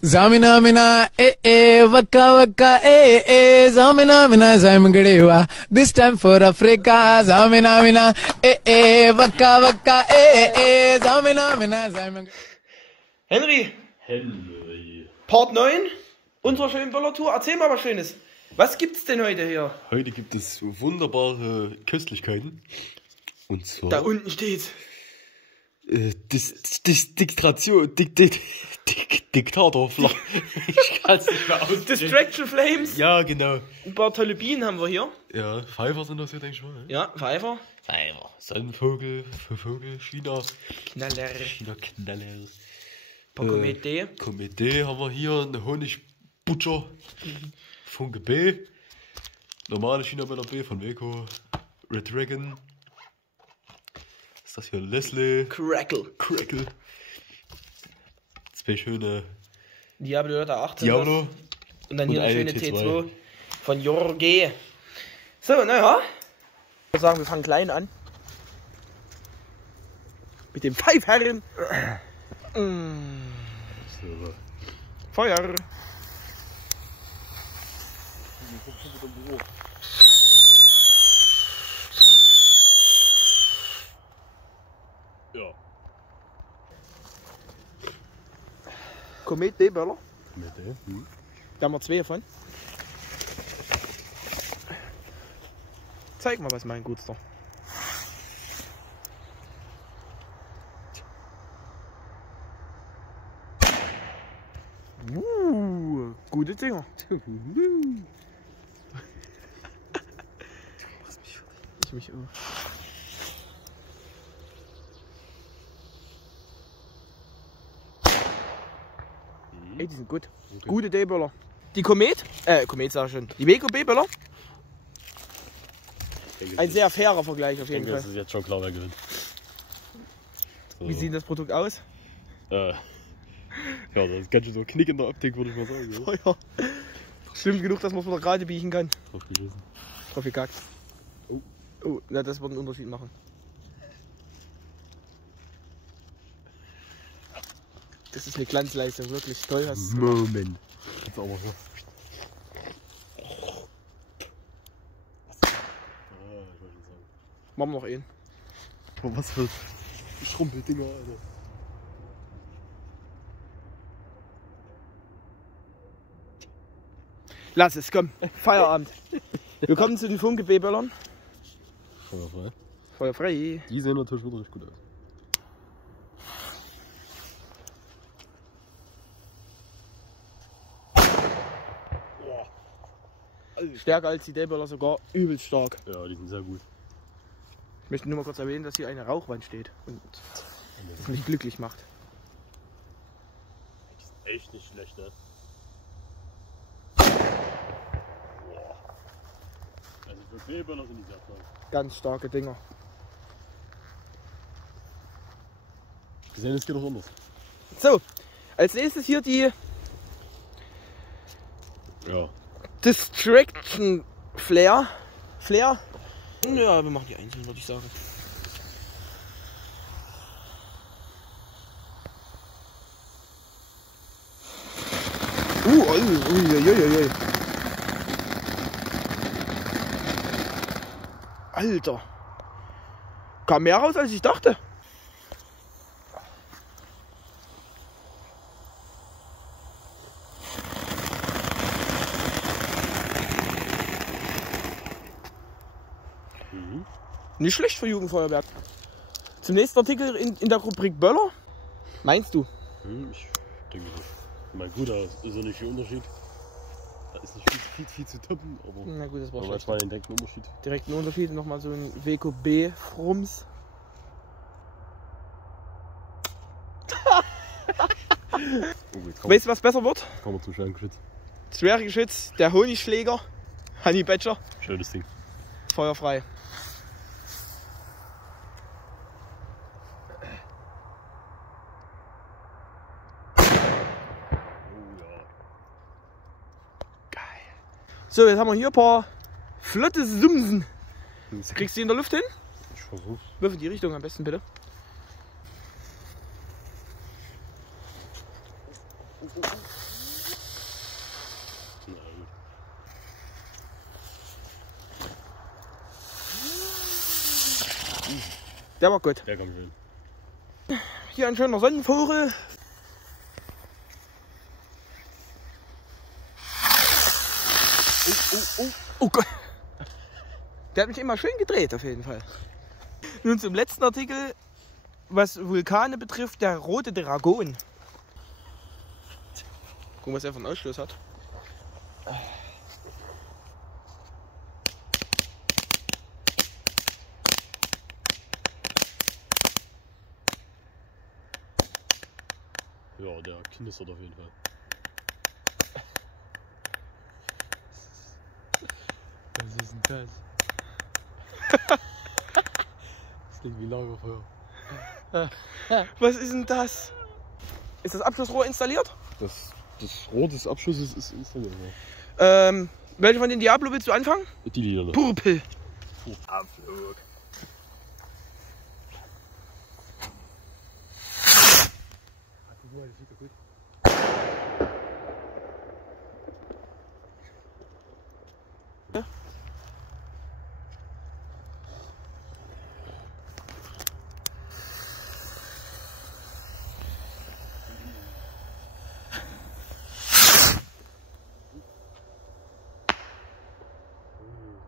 Zamina mina, waka waka, zamina mina, zamgdewa. This time for Africa, zamina mina, waka waka, zamina mina, zamgdewa. Henry, Part 9 unserer schönen Böllertour. Erzähl mal was Schönes. Was gibt's denn heute hier? Heute gibt es wunderbare Köstlichkeiten. Und zwar. Da unten steht. Diktatorflach. Ich kann es nicht mehr aussprechen. Distraction Flames. Ja, genau. Ein paar tolle Bienen haben wir hier. Ja, Pfeifer sind das hier, denke ich mal. Ne? Ja, Pfeifer. Sonnenvogel, China. Knaller. Knaller. Komet D. Komet D haben wir hier, eine Honigbutcher. Funke B. Normale China-Bänder B von Weco. Red Dragon. Was ist das hier? Leslie. Crackle. Zwei schöne Diablo 18. Diablo. Und dann hier eine schöne T2 T2 von Jorge. So, naja. Ich würde sagen, wir fangen klein an. Mit dem Pfeifherren. So. Feuer. Ja. Komet D-Böller. Komet D. Da haben wir zwei von. Zeig mal, was mein Gutster. Gute Dinger. Ich mich immer. Ey, die sind gut. Okay. Gute D-Böller. Die Komet sag ich schon. Die Weco B-Böller. Ein sehr fairer Vergleich auf jeden Fall. Das ist jetzt schon klar, wer gewinnt. So. Wie sieht das Produkt aus? Ja, das ist ganz schön so ein Knick in der Optik, würde ich mal sagen. Oh ja. Schlimm genug, dass man es wieder gerade biegen kann. Drauf geschossen. Drauf gekackt. Oh, na, das wird einen Unterschied machen. Das ist eine Glanzleistung, wirklich toll. Hast du Moment. Jetzt aber so. Machen wir noch einen. Oh, was für Schrumpeldinger, Alter. Lass es, komm. Feierabend. Wir kommen zu den Funke B-Böllern. Feuerfrei. Feuerfrei. Die sehen natürlich wirklich richtig gut aus. Stärker als die D-Böller, sogar übelst stark. Ja, die sind sehr gut. Ich möchte nur mal kurz erwähnen, dass hier eine Rauchwand steht und das mich glücklich macht. Die sind echt nicht schlecht, ne? Also für B-Böller sind die sehr stark. Ganz starke Dinger. Wir sehen, es geht auch anders. So, als nächstes hier die Ja. Distraction Flare. Ja, wir machen die einzeln, würde ich sagen. Uiuiuiui. Alter. Kam mehr raus, als ich dachte. Nicht schlecht für Jugendfeuerwerk. Zum nächsten Artikel in der Rubrik Böller. Meinst du? Ich denke so. Mal gut, da ist ja nicht viel Unterschied. Da ist nicht viel zu toppen, aber. Na gut, das war aber schlecht. mal den direkten Unterschied. Direkten Unterschied, nochmal so ein Weco B Frums. Weißt du, was besser wird? Kommen wir zum schweren Geschütz. Schwere Geschütz, der Honigschläger, Honey Badger, Schönes Ding. feuerfrei. So, jetzt haben wir hier ein paar flotte Sumsen. Kriegst du die in der Luft hin? Ich versuch's. Wirf in die Richtung am besten, bitte. Der war gut. Der kam schön. Hier ein schöner Sonnenvogel. Oh Gott. Der hat mich immer schön gedreht, auf jeden Fall. Nun zum letzten Artikel, was Vulkane betrifft, der rote Dragon. Gucken, was er für einen Ausstoß hat. Ja, der knistert auf jeden Fall. Was ist denn das? Das klingt wie Lagerfeuer. Was ist denn das? Ist das Abschlussrohr installiert? Das Rohr des Abschusses ist installiert. Welche von den Diablo willst du anfangen? Die Lieder. Purple. Abflug.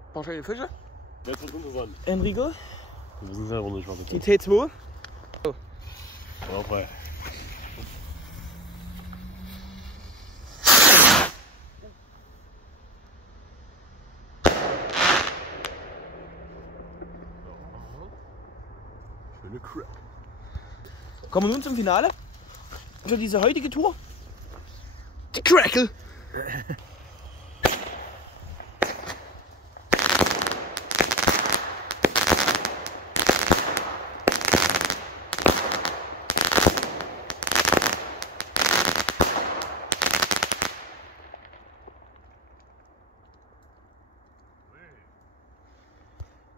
Ein paar schöne Fische. Jetzt wird interessant. Enrico. Wir wissen selber nicht, was das Die ist. T2. Ja, frei. Schöne Crap. Kommen wir nun zum Finale. Für diese heutige Tour. Die Crackle.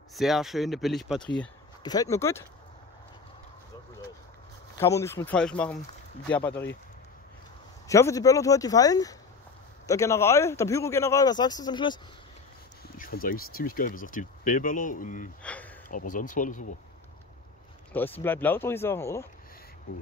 Sehr schöne Billigbatterie. Gefällt mir gut. Kann man nicht mit falsch machen mit der Batterie. Ich hoffe, die Böllertour hat gefallen. Der General, der Pyro-General, was sagst du zum Schluss? Ich fand's eigentlich ziemlich geil, bis auf die B-Böller und. Aber sonst war alles super. Der Osten bleibt laut, würde ich sagen, oder? Oh.